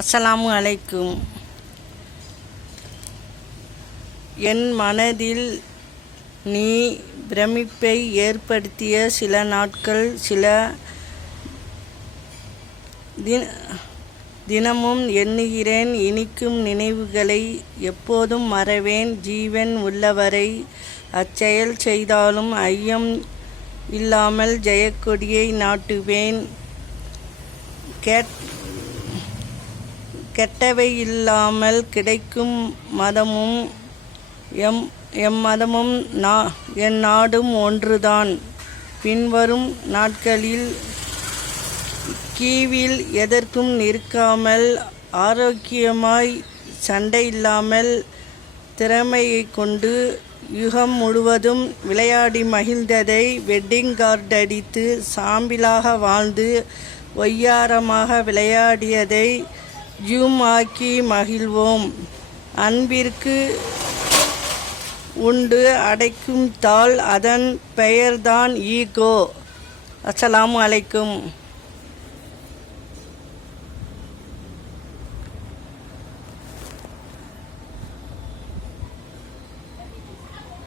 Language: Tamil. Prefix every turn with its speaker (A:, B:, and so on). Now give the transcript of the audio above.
A: அஸ்ஸலாமு அலைக்கும். என் மனதில் நீ பிரமிப்பை ஏற்படுத்திய சில நாட்கள் சில தின தினமும் எண்ணுகிறேன். இனிக்கும் நினைவுகளை எப்போதும் மறவேன். ஜீவன் உள்ளவரை அச்செயல் செய்தாலும் ஐயம் இல்லாமல் ஜெயக்கொடியை நாட்டுவேன். கேட் கெட்டவை இல்லாமல் கிடைக்கும் மதமும் எம் எம் மதமும் நா என் நாடும் ஒன்றுதான். பின்வரும் நாட்களில் கீவில் எதற்கும் நிற்காமல் ஆரோக்கியமாய் சண்டை இல்லாமல் திறமையை கொண்டு யுகம் முழுவதும் விளையாடி மகிழ்ந்ததை வெட்டிங் கார்டு அடித்து சாம்பிளாக வாழ்ந்து ஒய்யாரமாக விளையாடியதை ஜூமாக்கி ஆக்கி மகிழ்வோம். அன்பிற்கு உண்டு அடைக்கும் தாள் அதன் பெயர்தான் ஈகோ. அஸ்ஸலாமு அலைக்கும்.